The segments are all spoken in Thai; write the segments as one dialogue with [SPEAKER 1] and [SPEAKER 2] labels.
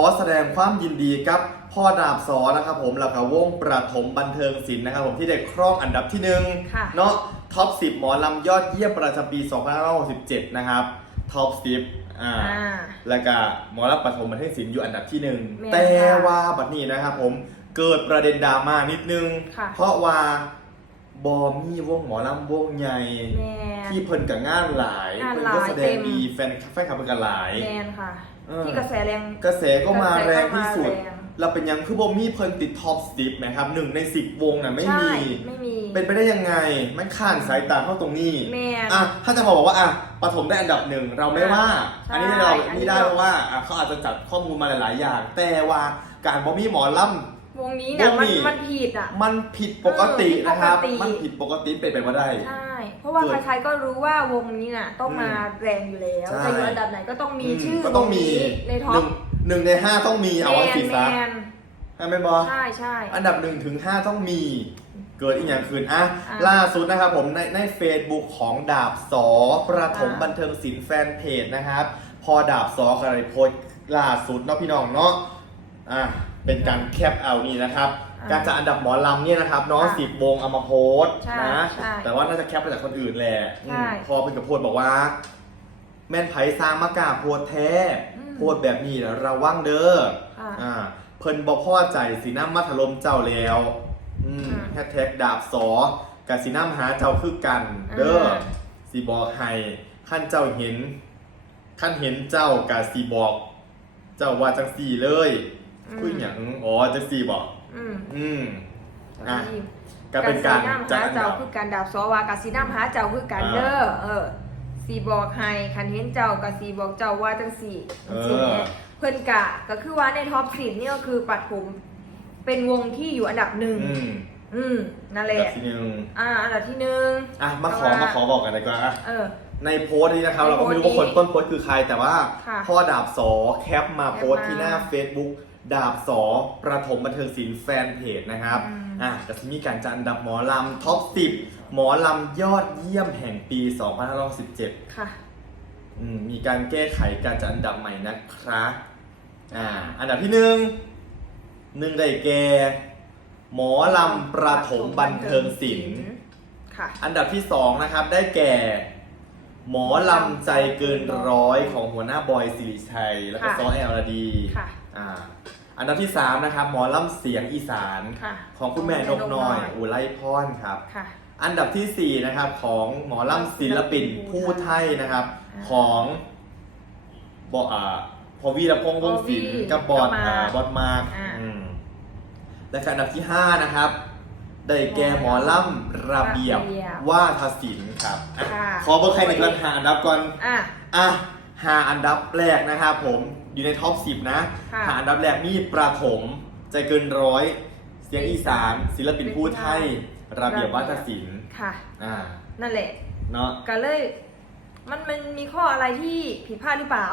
[SPEAKER 1] อแสดงความยินดีกับพ่อดาบสอนะครับผมแล้วก็วงประถมบันเทิงศิลป์นะครับผมที่ได้ครองอันดับที่หนึ่ง
[SPEAKER 2] ค่ะ
[SPEAKER 1] เนาะท็อป 10 หมอลำยอดเยี่ยมประจำปี2567 นะครับท็อป 10 อ่า
[SPEAKER 2] อ่า
[SPEAKER 1] แล้วก็หมอลำประถมบันเทิงศิลป์อยู่อันดับที่หนึ่ง
[SPEAKER 2] แม่น
[SPEAKER 1] แต่
[SPEAKER 2] ค่ะ
[SPEAKER 1] ว่าบัดนี้นะครับผมเกิดประเด็นดราม่านิดนึง
[SPEAKER 2] ค่ะ
[SPEAKER 1] เพราะว่าบอมีวงหมอลำวงใหญ่
[SPEAKER 2] แมน
[SPEAKER 1] ที่เพิ่นกับงานหลาย
[SPEAKER 2] งาน
[SPEAKER 1] เพิ่น
[SPEAKER 2] หลาย
[SPEAKER 1] ก็แสด
[SPEAKER 2] เต็
[SPEAKER 1] ง
[SPEAKER 2] ม
[SPEAKER 1] ดีแฟนแฟนคลับเพิ่นก็หลาย
[SPEAKER 2] แมนค่ะ
[SPEAKER 1] เออ
[SPEAKER 2] ที่กระแสแรง
[SPEAKER 1] กระแสก็มาแรงที่สุด
[SPEAKER 2] กระแสก็มาแรง
[SPEAKER 1] เราเป็นยังคือบ่มีเพิ่นติดท็อป10ไหมครับหนึ่งใน10วงน่ะไม่มี
[SPEAKER 2] ใช่ไม่มี
[SPEAKER 1] เป็นไปได้ยังไงมันข้านสายตาเข้าตรงนี้
[SPEAKER 2] แมน
[SPEAKER 1] อะถ้าจะบอกว่าอะปฐมได้อันดับหนึ่งเราไม่ว่า
[SPEAKER 2] ใช่
[SPEAKER 1] อันนี้เรา
[SPEAKER 2] อันนี้
[SPEAKER 1] นี่ได้เพราะว่าอะเขาอาจจะจัดข้อมูลมาหลาย ๆ อย่าง แต่ว่าการบอมีหมอล
[SPEAKER 2] วงนี้เนี่ย
[SPEAKER 1] วง
[SPEAKER 2] มัน
[SPEAKER 1] นี้
[SPEAKER 2] มันผิดอะำ
[SPEAKER 1] มันผิดปกติ
[SPEAKER 2] เออผิดปกติ
[SPEAKER 1] นะครับมันผิดปกติเป็นไปไม่ได้
[SPEAKER 2] ใช่ เพราะว่า
[SPEAKER 1] เกิด
[SPEAKER 2] ใครๆก็รู้ว่าวงนี้น่ะ ต้องมาแรงอยู่แล้ว
[SPEAKER 1] ใช่
[SPEAKER 2] จะอยู่อันดับไหนก็ต้องมี
[SPEAKER 1] อืม
[SPEAKER 2] ชื่อ
[SPEAKER 1] ก็ต้องมี
[SPEAKER 2] วนี้ในท็อ
[SPEAKER 1] ห
[SPEAKER 2] ป
[SPEAKER 1] นึ่งหนึ่งในห้าต้องมีเอา
[SPEAKER 2] แม
[SPEAKER 1] วัน
[SPEAKER 2] น
[SPEAKER 1] สี
[SPEAKER 2] แม
[SPEAKER 1] ซะ
[SPEAKER 2] น
[SPEAKER 1] ใช่ไหมบอ
[SPEAKER 2] ใช่ใช่
[SPEAKER 1] อันดับหนึ่งถึงห้าต้องมี เกิดอีกอย่างคืนอะ
[SPEAKER 2] อะ
[SPEAKER 1] ล่าสุดนะครับผมในในเฟซบุ๊กของดาบสอประถม
[SPEAKER 2] อะ
[SPEAKER 1] บันเทิงศิลป์แฟนเพจนะครับ พอดาบสอกระไรโพสต์ล่าสุดเนาะพี่น้องเนาะอะเป็นการแคปเอานี่นะครับ
[SPEAKER 2] อะ
[SPEAKER 1] การจัดอันดับหมอลำเนี่ยนะครับน้อง
[SPEAKER 2] อะ
[SPEAKER 1] สิบวงเอามาโพสต์
[SPEAKER 2] ใช่
[SPEAKER 1] นะ
[SPEAKER 2] ใช่
[SPEAKER 1] แต่ว่าน่าจะแคปมาจากคนอื่นแหละ
[SPEAKER 2] ใช่
[SPEAKER 1] อืมพอเป็นกับโพสต์บอกว่า แม่นไผ่สร้างมากล้าโพสต์แท้
[SPEAKER 2] อืม
[SPEAKER 1] โพสต์แบบนี้นะระวังเด้อ
[SPEAKER 2] ค่ะ
[SPEAKER 1] อ่าเพิ่นบอกพ่อใจสีน้ำมัทลมเจ้าแล้วอืม
[SPEAKER 2] อืม
[SPEAKER 1] แฮชแท็กดาบสอกับสีน้ำหาเจ้าคือกัน เด้ออ
[SPEAKER 2] ม
[SPEAKER 1] สีบอกให้ขั้นเจ้าเห็นขั้นเห็นเจ้ากับสีบอก เจ้าว่าจังสีเลย
[SPEAKER 2] อืม
[SPEAKER 1] คุยอย่างอ๋อจังสีบอก
[SPEAKER 2] อืม
[SPEAKER 1] อืมอะ
[SPEAKER 2] อืม
[SPEAKER 1] ก็เป็นการ
[SPEAKER 2] สี
[SPEAKER 1] จัด
[SPEAKER 2] น้ำหา
[SPEAKER 1] อัน
[SPEAKER 2] เจ้า
[SPEAKER 1] ดับ
[SPEAKER 2] คือการดาบสอวากับสีน้ำหาเจ้าคือการ
[SPEAKER 1] อ่า
[SPEAKER 2] เด้อเออสีบอกให้คันเห็นเจ้ากับสีบอกเจ้าว่าจังสี่
[SPEAKER 1] เออ
[SPEAKER 2] จังสี่เนี่ยเพิ่นกะก็คือว่าในท็อปสินี่ก็คือปัดผมเป็นวงที่อยู่อันดับหนึ่ง
[SPEAKER 1] อืม
[SPEAKER 2] อืมนั่นแห
[SPEAKER 1] แบ
[SPEAKER 2] ละ
[SPEAKER 1] บทีหนึง
[SPEAKER 2] อ่า อันดับที่หนึ่ง
[SPEAKER 1] อะมาขอมาขอบอกกันดีกว่าอะ
[SPEAKER 2] เออ
[SPEAKER 1] ในโพสต์นี้นะครับ
[SPEAKER 2] ใน
[SPEAKER 1] เราก็ไม่รู้
[SPEAKER 2] โพสต์
[SPEAKER 1] ว่าคน
[SPEAKER 2] นี้
[SPEAKER 1] ต้นโพสต์คือใครแต่ว่า
[SPEAKER 2] ค่ะ
[SPEAKER 1] พ่อดาบสอแคปมาโพสต์
[SPEAKER 2] แคปมา
[SPEAKER 1] ที่หน้า Facebook ดาบสอประถมบันเทิงศิลป์แฟนเพจนะครับ
[SPEAKER 2] อืม
[SPEAKER 1] อะก็จะมีการจัดอันดับหมอลำท็อป 10 หมอลำยอดเยี่ยมแห่งปี 2517
[SPEAKER 2] ค่ะ
[SPEAKER 1] อืมมีการแก้ไขการจัดอันดับใหม่นะครับอ่าอันดับที่หนึ่งหนึ่งได้แก่หมอลำประถมบันเทิงศิลป์
[SPEAKER 2] ค่ะ
[SPEAKER 1] อันดับที่สองนะครับ ได้แก่ หมอลำใจเกินร้อยของหัวหน้าบอยสิริชัย แล้วก็
[SPEAKER 2] ค่ะ
[SPEAKER 1] ซ้อแอลดี
[SPEAKER 2] ค่ะ
[SPEAKER 1] อ่าอันดับที่สามนะครับ หมอลำเสียงอีสาน
[SPEAKER 2] ค่ะ
[SPEAKER 1] ของคุณแม่นกน้อยอุไรพรครับ
[SPEAKER 2] ค่ะ
[SPEAKER 1] อันดับที่สี่นะครับของหมอลำศิลปินผู้ไทยนะครับ
[SPEAKER 2] อ่า
[SPEAKER 1] ของบอ่าพอวีรพงษ์วงศิลป์
[SPEAKER 2] พอวี
[SPEAKER 1] กับบอด
[SPEAKER 2] กับมา
[SPEAKER 1] อ่าบอดมาร์ก
[SPEAKER 2] อ่า
[SPEAKER 1] อืมและก็อันดับที่ห้านะครับ ได้แก่หมอลำระเบียบ
[SPEAKER 2] ระเบียบ
[SPEAKER 1] ว่าทศิลป์ครับอะ
[SPEAKER 2] ค่ะ
[SPEAKER 1] ขอเบอร์ใครในกระหาอันดับก่อน
[SPEAKER 2] อะ
[SPEAKER 1] อะหาอันดับแรกนะครับผมอยู่ในท็อป 10 นะ
[SPEAKER 2] ค่ะ
[SPEAKER 1] หาอันดับแรกมีประถมใจเกินร้อยเสียงอีสาน ศิลปินผู้ไทยระเบียบวัฒนศิลป์
[SPEAKER 2] ค่ะ
[SPEAKER 1] อ่า
[SPEAKER 2] นั่นแหละ
[SPEAKER 1] เนาะ
[SPEAKER 2] ก็เลย มันมันมีข้ออะไรที่ผิดพลาดหรือเปล่า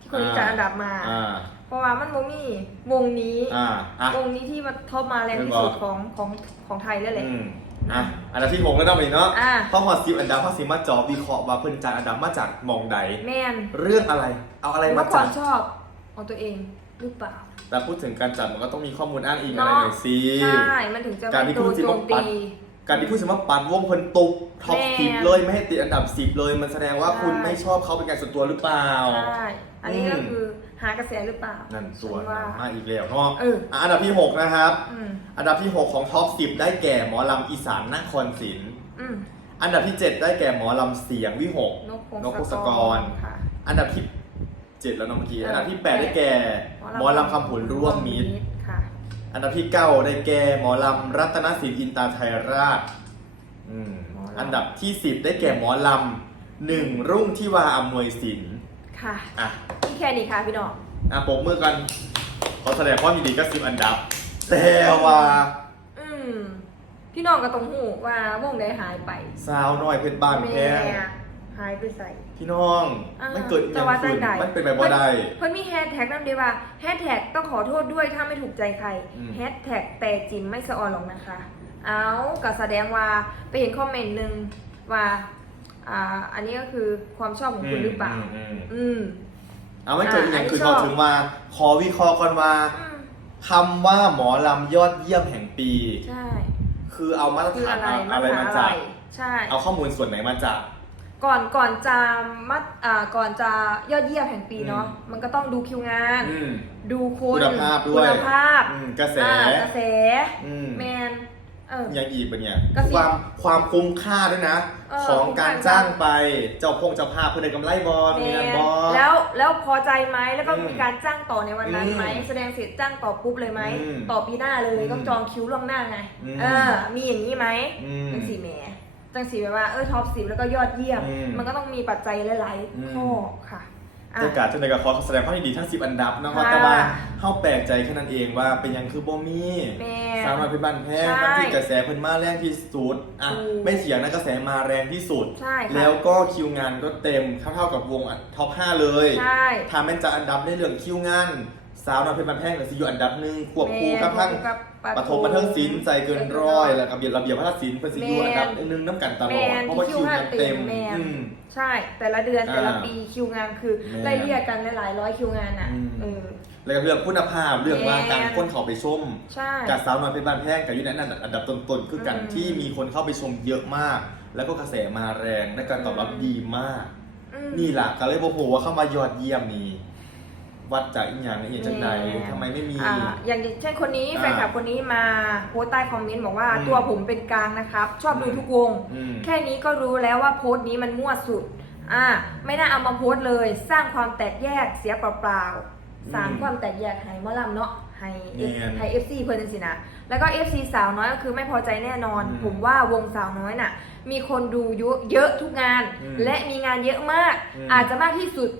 [SPEAKER 2] ที่คนที่จัดอันดับมา
[SPEAKER 1] อ่า
[SPEAKER 2] เพราะว่ามันโมมีวงนี้
[SPEAKER 1] อ่าอะ
[SPEAKER 2] วงนี้ที่มาท็อปมาแรงที่สุดของของของไทยแล้วแหละ
[SPEAKER 1] อืม อะอันดับที่หกแล้วเนาะอีกเนาะ
[SPEAKER 2] อะ
[SPEAKER 1] เพราะหอสิบอันดับเพราะสิมาจอบวิเคราะห์ว่าเพิ่นจัดอันดับมาจากหมองใด
[SPEAKER 2] แมน
[SPEAKER 1] เรื่องอะไร เอาอะไร
[SPEAKER 2] เมื่
[SPEAKER 1] มา
[SPEAKER 2] อควา
[SPEAKER 1] จัด
[SPEAKER 2] มชอบของตัวเองหรือเปล่า
[SPEAKER 1] แต่พูดถึงการจัดมันก็ต้องมีข้อมูลอ้างอิงอะไร
[SPEAKER 2] เนาะ
[SPEAKER 1] หน่อยสิ
[SPEAKER 2] ใช่ มันถึงจะ
[SPEAKER 1] การ
[SPEAKER 2] ไม่
[SPEAKER 1] ที่
[SPEAKER 2] โด
[SPEAKER 1] คุณ
[SPEAKER 2] น
[SPEAKER 1] สิ
[SPEAKER 2] โจ
[SPEAKER 1] มามปัด
[SPEAKER 2] ตี
[SPEAKER 1] การที่พูดถึงว่าปัดวงเพิ่นตุกท็อป
[SPEAKER 2] แม่
[SPEAKER 1] สิบเลยไม่ให้ติดอันดับสิบเลย มันแสดงว่า
[SPEAKER 2] ใช่
[SPEAKER 1] คุณไม่ชอบเขาเป็นการส่วนตัวหรือเปล่า
[SPEAKER 2] ใช่ อันนี้ก็
[SPEAKER 1] อืม
[SPEAKER 2] คือ หากระแสหรือเปล่า
[SPEAKER 1] นั่นส่วน
[SPEAKER 2] ฉัว่า
[SPEAKER 1] มาอีกแล้วเนาะ
[SPEAKER 2] เออ
[SPEAKER 1] อะอันดับที่ 6 นะครับ
[SPEAKER 2] อืม
[SPEAKER 1] อันดับที่ 6 ของท็อป 10 ได้แก่หมอลำอีสานนครศรี
[SPEAKER 2] อืม
[SPEAKER 1] อันดับที่ 7 ได้แก่หมอลำเสียงวิหก
[SPEAKER 2] นกพ
[SPEAKER 1] นกพ
[SPEAKER 2] ง
[SPEAKER 1] ง
[SPEAKER 2] ศ
[SPEAKER 1] ศ
[SPEAKER 2] ก
[SPEAKER 1] ก
[SPEAKER 2] ร
[SPEAKER 1] ร
[SPEAKER 2] ค่ะ
[SPEAKER 1] อันดับที่ 7 แล้วเนาะเมื่อกี้
[SPEAKER 2] เออ
[SPEAKER 1] อันดับที่ 8 ได้แก่ห
[SPEAKER 2] ห
[SPEAKER 1] ม
[SPEAKER 2] ม
[SPEAKER 1] อ
[SPEAKER 2] อ
[SPEAKER 1] ลำ
[SPEAKER 2] ลำ
[SPEAKER 1] คำผุนร่วมมิตร
[SPEAKER 2] ค่ะอั
[SPEAKER 1] อันดับที่ 9 ได้แก่หมอลำรัตนศิลป์อินตาไทยราชอืม
[SPEAKER 2] หมอลำ
[SPEAKER 1] อันดับที่ 10 ได้แก่หมอลำหนึ่งรุ่งที่วาอำนวยศิลป์
[SPEAKER 2] ค่ะ
[SPEAKER 1] อะ
[SPEAKER 2] นี่แค่นี้ค่ะพี่น้อง
[SPEAKER 1] อะปรบมือกันขอแสดงความยินดีกับสิบอันดับ แต่ว่า
[SPEAKER 2] อืมพี่น้องก็ต้องหูว่าวงได้หายไป
[SPEAKER 1] สาวน้อยเพชรบ้านแพง
[SPEAKER 2] ม่หายไปใส่
[SPEAKER 1] พี่น้อง
[SPEAKER 2] อ่า
[SPEAKER 1] มันเกิดอห
[SPEAKER 2] จะ
[SPEAKER 1] ย่าง
[SPEAKER 2] ว่า
[SPEAKER 1] ขึ้น
[SPEAKER 2] ใจใด
[SPEAKER 1] มันเป็นไปบ่ได้
[SPEAKER 2] เพิ่นมีแฮชแท็กนั่นเดียวว่าแฮชแท็กต้องขอโทษด้วยถ้าไม่ถูกใจใคร
[SPEAKER 1] อืม
[SPEAKER 2] แฮชแท็กแต่จิมไม่สะออนหรอกนะคะ เอาก็แสดงว่าไปเห็นคอมเมนต์หนึ่งว่า อ่าอันนี้ก็คือความชอบของคุณหรือเปล่า
[SPEAKER 1] มอืม
[SPEAKER 2] อืม
[SPEAKER 1] เอาไม่เกิดอีกอย่าง
[SPEAKER 2] อะ
[SPEAKER 1] คือ
[SPEAKER 2] อันนี้
[SPEAKER 1] เขา
[SPEAKER 2] ชอบ
[SPEAKER 1] ถึงว่า ขอวิเคราะห์ก่อนว่า
[SPEAKER 2] อืม
[SPEAKER 1] คำว่าหมอลำยอดเยี่ยมแห่งปี
[SPEAKER 2] ใช่
[SPEAKER 1] คือเอามาตร
[SPEAKER 2] คือ
[SPEAKER 1] ฐาน
[SPEAKER 2] อะไร
[SPEAKER 1] อะไรมา
[SPEAKER 2] ห
[SPEAKER 1] จาก
[SPEAKER 2] ใช่
[SPEAKER 1] เอาข้อมูลส่วนไหนมาจาก
[SPEAKER 2] ก่อนก่อนจะมัดอ่าก่อนจะยอดเยี่ยมแห่งปีเนาะ
[SPEAKER 1] อืม
[SPEAKER 2] มันก็ต้องดูคิวงาน
[SPEAKER 1] อืม
[SPEAKER 2] ดูคน
[SPEAKER 1] คุณภาพด้วย
[SPEAKER 2] คุณภาพ
[SPEAKER 1] อืมกระแส
[SPEAKER 2] อ่ากระแส
[SPEAKER 1] อืม
[SPEAKER 2] แมน เออ
[SPEAKER 1] อย่างอีกปะเนี่ย
[SPEAKER 2] กระซิบ
[SPEAKER 1] ความความคุ้มค่าด้วยนะ
[SPEAKER 2] เออ
[SPEAKER 1] ของการ
[SPEAKER 2] คุ้มค่า
[SPEAKER 1] จ้างไปเจ้าพงเจ้าภาพเพื่อได้กำไรบอล
[SPEAKER 2] แม
[SPEAKER 1] มีงาน
[SPEAKER 2] น
[SPEAKER 1] บอล
[SPEAKER 2] แล้วแล้วพอใจไหมแล้วก็
[SPEAKER 1] อืม
[SPEAKER 2] มีการจ้างต่อในวันนั้นไหม
[SPEAKER 1] อืม
[SPEAKER 2] แสดงเสร็จจ้างต่อปุ๊บเลยไหม
[SPEAKER 1] อืม
[SPEAKER 2] ต่อปีหน้าเลย
[SPEAKER 1] อืม
[SPEAKER 2] ต้องจองคิวล่วงหน้าไง
[SPEAKER 1] อืม
[SPEAKER 2] เออ มีอย่างนี้ไหม
[SPEAKER 1] อืม
[SPEAKER 2] จังสีแหมจังสีแบบว่าเออท็อปสิบแล้วก็ยอดเยี่ยม
[SPEAKER 1] อืม
[SPEAKER 2] มันก็ต้องมีปัจจัยหลาย
[SPEAKER 1] อืม
[SPEAKER 2] ๆข้อค่ะ อะ
[SPEAKER 1] เจ้ากาดเจ้าในกระขอแสดงความยินดีทั้งสิบอันดับนะครับ
[SPEAKER 2] ค่ะ
[SPEAKER 1] แต่ว่าเข้าแปลกใจแค่นั้นเองว่าเป็นยังคือโบมี่
[SPEAKER 2] แม่
[SPEAKER 1] สาวน้อยเพชรบ้านแพง
[SPEAKER 2] ใช่
[SPEAKER 1] ทั้งที่กระแสเพิ่นมาแรงที่สุดอะ
[SPEAKER 2] ถูก
[SPEAKER 1] ไม่เถียงนะกระแสมาแรงที่สุด
[SPEAKER 2] ใช่ค่ะ
[SPEAKER 1] แล้วก็คิวงานก็เต็มเท่าๆกับวงท็อป5เลย
[SPEAKER 2] ใช่
[SPEAKER 1] ทำเป็นจากอันดับในเรื่องคิวงาน สาวน้อยเพชรบ้านแพงกับซีอยู่อันดับหนึ่งควบคู่กับทั้งปฐมบันเทิงศิลป์ใจเกินร้อยแล้วกับเบียดระเบียบพัฒนศิลป์เป็นสิอยู่อันดับหนึ่งน้ำกันตล
[SPEAKER 2] แม
[SPEAKER 1] อด
[SPEAKER 2] น
[SPEAKER 1] เพราะว่า
[SPEAKER 2] คิ
[SPEAKER 1] คิ
[SPEAKER 2] ว
[SPEAKER 1] ว
[SPEAKER 2] งางา
[SPEAKER 1] นน
[SPEAKER 2] เต็
[SPEAKER 1] เต็
[SPEAKER 2] ม
[SPEAKER 1] ม
[SPEAKER 2] แมน
[SPEAKER 1] อืม
[SPEAKER 2] ใช่ แต่ละเดือน
[SPEAKER 1] อ่า
[SPEAKER 2] แต่ละปีคิวงานคือ
[SPEAKER 1] แม่
[SPEAKER 2] ไล่เรียกกันหลายๆร้อยคิวงานอะ
[SPEAKER 1] อืม
[SPEAKER 2] เออ
[SPEAKER 1] แล้วก็เรื่องคุณภาพเรื่องว่า
[SPEAKER 2] แม่
[SPEAKER 1] การคนเขาไปชม
[SPEAKER 2] ใช่
[SPEAKER 1] กับสาวน้อยเพชรบ้านแพงกับยุคนั้นนะอันดับต้นๆคือกัน
[SPEAKER 2] อืม
[SPEAKER 1] ที่มีคนเข้าไปชมเยอะมาก แล้วก็กระแสมาแรงและการตอบรับ
[SPEAKER 2] อืม
[SPEAKER 1] ดีมาก
[SPEAKER 2] อืม
[SPEAKER 1] นี่แหละก็เลยบอกโหว่าเข้ามายอดเยี่ยมนี่ วัดจากอีกอย่างในอีกจังใด
[SPEAKER 2] แม่
[SPEAKER 1] ทำไมไม่มี
[SPEAKER 2] อ่าอย่างเช่นคนนี้
[SPEAKER 1] อ่า
[SPEAKER 2] แฟนคลับคนนี้มาโพสต์ใต้คอมเมนต์บอกว่า
[SPEAKER 1] อืม
[SPEAKER 2] ตัวผมเป็นกลางนะครับ ชอบดู
[SPEAKER 1] อืม
[SPEAKER 2] ทุกวง
[SPEAKER 1] อืม
[SPEAKER 2] แค่นี้ก็รู้แล้วว่าโพสต์นี้มันมั่วสุด อ่า ไม่น่าเอามาโพสต์เลย สร้างความแตกแยกเสียเปล่าๆสร้างความแตกแยกให้หมอลำเนาะให้
[SPEAKER 1] แม่น
[SPEAKER 2] ให้เอฟซีเพิ่นสินะ แล้วก็ FC สาวน้อยก็คือไม่พอใจแน่นอน
[SPEAKER 1] อืม
[SPEAKER 2] ผมว่าวงสาวน้อยน่ะ มีคนดูเยอะเยอะทุกงาน
[SPEAKER 1] อืม
[SPEAKER 2] และมีงานเยอะมาก
[SPEAKER 1] อืม
[SPEAKER 2] อาจจะมากที่สุด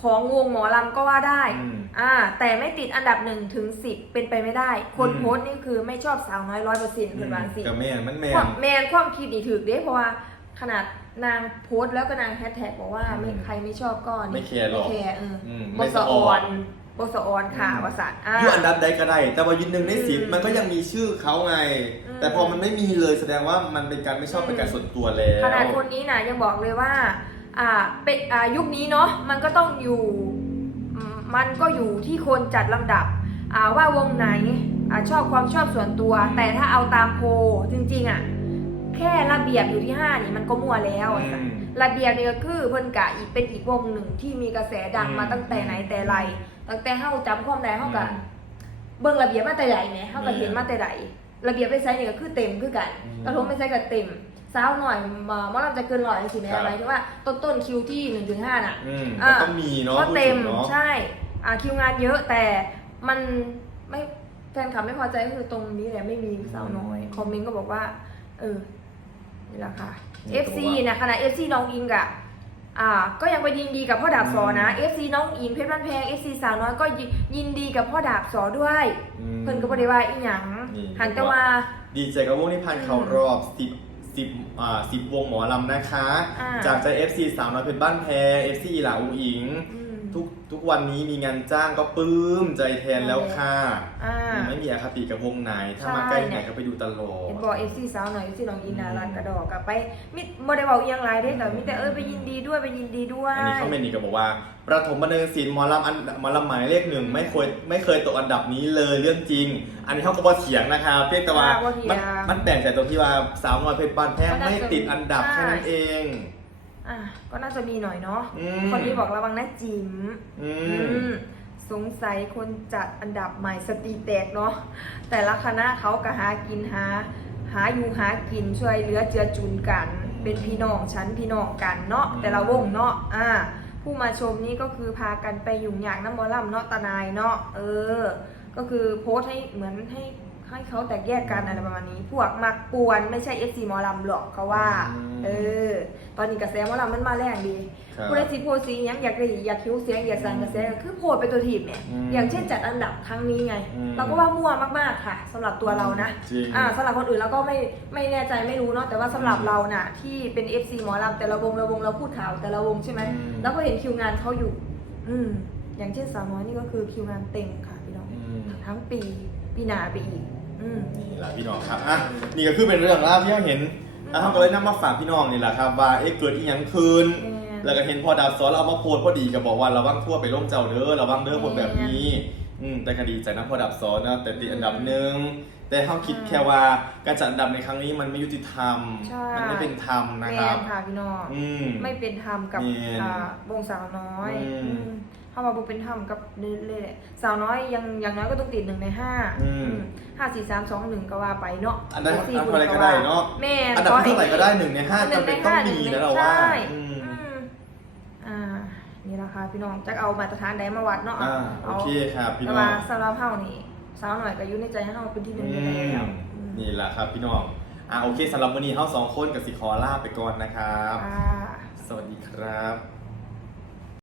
[SPEAKER 2] ของวงหมอลำก็ว่าได้
[SPEAKER 1] อืม
[SPEAKER 2] อ่า แต่ไม่ติดอันดับหนึ่งถึงสิบเป็นไปไม่ได้ คน
[SPEAKER 1] อืม
[SPEAKER 2] โพสต์นี่คือไม่ชอบสาวน้อยร้อยเปอร์เซ็นต์เพื่อนบางสิ
[SPEAKER 1] กับแม่นมันแม่
[SPEAKER 2] ควานมแมนความคิดนี่ถือเด้เพราะว่าขนาดนางโพสต์แล้วก็นางแฮชแท็กบอกว่าไม่
[SPEAKER 1] อืม
[SPEAKER 2] ใครไม่ชอบก็นี่
[SPEAKER 1] ไม่แคร์หรอก
[SPEAKER 2] ไม่แคร์เอออ
[SPEAKER 1] ม
[SPEAKER 2] บ
[SPEAKER 1] ไม่
[SPEAKER 2] ส
[SPEAKER 1] สะ
[SPEAKER 2] อ
[SPEAKER 1] อ
[SPEAKER 2] อ
[SPEAKER 1] อนน
[SPEAKER 2] บสออนค่ะ
[SPEAKER 1] อืม
[SPEAKER 2] วสันอ่า
[SPEAKER 1] อยู่อันดับใดก็ได้ แต่ว่ายืนหนึ่งในสิบ
[SPEAKER 2] อืม
[SPEAKER 1] มันก็ยังมีชื่อเขาไง
[SPEAKER 2] อืม
[SPEAKER 1] แต่พอมันไม่มีเลยแสดงว่ามันเป็นการไม่ชอบ
[SPEAKER 2] อืม
[SPEAKER 1] เป็นการส่วนตัวแล้ว
[SPEAKER 2] ขนาดคนนี้นะยังบอกเลยว่า อ่าเป็นอ่ายุคนี้เนาะมันก็ต้องอยู่อืมมันก็อยู่ที่คนจัดลำดับอ่าว่าวงไหนอ่าชอบความชอบส่วนตัว แต่ถ้าเอาตามโพลจริงๆอะแค่ระเบียบอยู่ที่ห้านี่มันก็มั่วแล้วอะ
[SPEAKER 1] อืม
[SPEAKER 2] ระเบียบนี่ก็คือเพิ่นกะอีกเป็นอีกวงหนึ่งที่มีกระแสดังมา
[SPEAKER 1] อืม
[SPEAKER 2] ตั้งแต่ไหนแต่ไรตั้งแต่เฮาจำความได้เฮาก็
[SPEAKER 1] อืม
[SPEAKER 2] เบิ่งระเบียบมาแต่ใดแหมเฮาก็
[SPEAKER 1] แม่
[SPEAKER 2] เห็นมาแต่ใดระเบียบไปใช้นี่ก็คือเต็มคือกัน
[SPEAKER 1] อืม
[SPEAKER 2] กระทงไม่ใช้ก็เต็ม สาวหน่อยมาหมอลำจะเกินร้อยสิแม่
[SPEAKER 1] ครับ
[SPEAKER 2] หมายถึงว่าต้นต้นคิวที่1ถึง5น่ะ
[SPEAKER 1] อืม
[SPEAKER 2] อ่า
[SPEAKER 1] ก็ต้องมีเนาะ
[SPEAKER 2] ก็เต็ม
[SPEAKER 1] พูดถึงเนาะ
[SPEAKER 2] ใช่อ่าคิวงานเยอะแต่มันไม่แฟนคลับไม่พอใจก็คือตรงนี้แหละไม่มีสาวน้อยคอมเมนต์ก็บอกว่า เออนี่แหละค่ะ FC นะขณะ FC น้องอิงกะอ่า ก็ยังไปยินดีกับพ่อดาบสอนะ FC น้องอิงเพชรบ้านแพง FC สาวน้อยก็ยิยินดีกับพ่อดาบสอด้วย
[SPEAKER 1] อืม
[SPEAKER 2] เพิ่นก็บ่ได้ว่าอีหยัง
[SPEAKER 1] นี่
[SPEAKER 2] หันแต่ว่า
[SPEAKER 1] ดีใจกับวงที่ผ่านเข้ารอบสิบ สิบอ่าสิบวงหมอลำนะคะ
[SPEAKER 2] อ่า
[SPEAKER 1] จากใจ FC สาวน้อยเพชรบ้านแพง FC อีหลาอุอิง
[SPEAKER 2] อืม
[SPEAKER 1] ทุกทุกวันนี้มีงานจ้างก็ปลื้มใจแทนแล้วค่ะ
[SPEAKER 2] อ่า
[SPEAKER 1] ไม่มีอคติกับวงไหน ถ้า
[SPEAKER 2] ใช่
[SPEAKER 1] มาใกล้ที่ไหนก็ไปดูตลอ
[SPEAKER 2] เห็
[SPEAKER 1] ด
[SPEAKER 2] นบอก FC สาวหน่อย FC น้องอิงนารันกระดอกกลับไปมิบ่ได้เว้าอีหยังหลายเด้แต่มีแต่เออไปยินดีด้วยไปยินดีด้วย
[SPEAKER 1] อันนี้คอมเมนต์นี่ก็บอกว่า ประถมบันเทิงศิลป์หมอลำอันหมอลำหมายเลขหนึ่งไม่เคยไม่เคยตกอันดับนี้เลยเรื่องจริง อันนี้เขาก็บอเถียงนะคะเพียงแต่ว่า
[SPEAKER 2] อ่าบ่เถียง
[SPEAKER 1] มันมันแปลกใจตรงที่ว่าสาวน้อยเพชรบ้านแพง
[SPEAKER 2] ก็น่าจะ
[SPEAKER 1] ไม่ติดอันดับ
[SPEAKER 2] ใช่
[SPEAKER 1] แค่นั้นเอง
[SPEAKER 2] อะก็น่าจะมีหน่อยเนาะ
[SPEAKER 1] อืม
[SPEAKER 2] คนนี้บอกระวังนะจิ๋ม
[SPEAKER 1] อื
[SPEAKER 2] อื
[SPEAKER 1] ม
[SPEAKER 2] มสงสัยคนจัดอันดับใหม่สติแตกเนาะแต่ละคณะเขาก็หากินหา หาอยู่หากินช่วยเหลือเจือจุนกัน เป็นพี่น้องชั้นพี่น้องกันเนาะแต่ละวงเนาะอ่าผู้มาชมนี่ก็คือพากันไปอยู่อย่างน้ำมอลำเนาะตาหนายเนาะเออ ก็คือโพสต์ให้เหมือนให้ ให้เขาแตกแยกกันอะไรประมาณนี้ พวกมักปวนไม่ใช่ FC หมอลำหรอกเขาว่า
[SPEAKER 1] อืม
[SPEAKER 2] เออ ตอนนี้กระแสหมอลำมันมาแรงดี
[SPEAKER 1] ครับ
[SPEAKER 2] ผู้ใดสิโพสต์สีหยังอยากได้อยากคิ้วเสียงอยากสั่งกระแสคือโพสต์ไปตัวทีบเนี่ย
[SPEAKER 1] อืม
[SPEAKER 2] อย่างเช่นจัดอันดับครั้งนี้ไง
[SPEAKER 1] อืม
[SPEAKER 2] เราก็ว่ามั่วมากๆค่ะสำหรับตัวเรานะ
[SPEAKER 1] จริง
[SPEAKER 2] อ่าสำหรับคนอื่นเราก็ไม่ไม่แน่ใจไม่รู้เนาะแต่ว่าสำหรับเราน่ะ ที่เป็น FC หมอลำแต่ละวงละวงเราพูดข่าวแต่ละวงใช่ไหม
[SPEAKER 1] อืม
[SPEAKER 2] แล้วก็เห็นคิวงานเขาอยู่ อืมอย่างเช่นสาวน้อยนี่ก็คือคิวงานเต็มค่ะพี่น้อง
[SPEAKER 1] อืม
[SPEAKER 2] ทั้งปี ปีหนาไปอีก อืม
[SPEAKER 1] นี่แหละพี่น้องครับอะนี่ก็คือเป็นเรื่องราวที่เราเห็นอะเขาก็เลยนำมาฝากพี่น้องนี่แหละครับว่าเอ๊ะเกิดอีหยังคืน
[SPEAKER 2] แม่
[SPEAKER 1] แล้วก็เห็นพอดาวซ้อนเราเอามาโพสต์พอดีก็บอกว่าระวังทั่วไปล่มเจ้าเด้อระวังเด้อคนแบบนี้ อืมแต่คดีใจนะพอดับซ้อนนะแต่ติดอันดับหนึ่งแต่เขาคิดแค่ว่าการจัดอันดับในครั้งนี้มันไม่ยุติธรรม
[SPEAKER 2] ใช่
[SPEAKER 1] มันไม่เป็นธรรมนะ
[SPEAKER 2] แม
[SPEAKER 1] ครับ
[SPEAKER 2] นค่ะพี่น้อง
[SPEAKER 1] อืม
[SPEAKER 2] ไม่เป็นธรรมกับ
[SPEAKER 1] แม่น
[SPEAKER 2] อ่าวงสาวน้อย
[SPEAKER 1] อืม
[SPEAKER 2] อืม ถ้ามาบ่เป็นธรรมกับเรื่อยๆสาวน้อยยังอย่างน้อยก็ต้องติดหนึ่งในห้า
[SPEAKER 1] อืม
[SPEAKER 2] อืมห้าสี่สามสองหนึ่งก็ว่าไปเนาะ
[SPEAKER 1] อันนั้น
[SPEAKER 2] สี่
[SPEAKER 1] อัน
[SPEAKER 2] คุณ
[SPEAKER 1] เท่าไหร่ก็ได้เนาะ
[SPEAKER 2] แม่น
[SPEAKER 1] อันดับ
[SPEAKER 2] ข
[SPEAKER 1] ที่
[SPEAKER 2] ให้
[SPEAKER 1] เท่าไหร่ก็ได้หนึ่งในห้า
[SPEAKER 2] หนึ่
[SPEAKER 1] จำ
[SPEAKER 2] ง
[SPEAKER 1] เป็น
[SPEAKER 2] ใน
[SPEAKER 1] ต้อง
[SPEAKER 2] ห้า
[SPEAKER 1] มี
[SPEAKER 2] หนึ่ง
[SPEAKER 1] นะ
[SPEAKER 2] ใน
[SPEAKER 1] เราว่า
[SPEAKER 2] ใช่
[SPEAKER 1] อืม
[SPEAKER 2] อืมอ่า นี่แหละค่ะพี่น้องจะเอามาตรฐานใดมาวัดเนาะ
[SPEAKER 1] อ่า โอเคครับพี่
[SPEAKER 2] แต่
[SPEAKER 1] น้อ
[SPEAKER 2] ว่าง สำหรับเฮานี่สาวหน่อยก็อยู่ในใจเฮาเป็นที่หนึ่งอยู่แล้วอืม
[SPEAKER 1] นี่แหละครับพี่น้อง อ่าโอเคสำหรับวันนี้เขาสองคนกับสิขอลาไปก่อนนะครับ
[SPEAKER 2] อ่า
[SPEAKER 1] สวัสดีครับ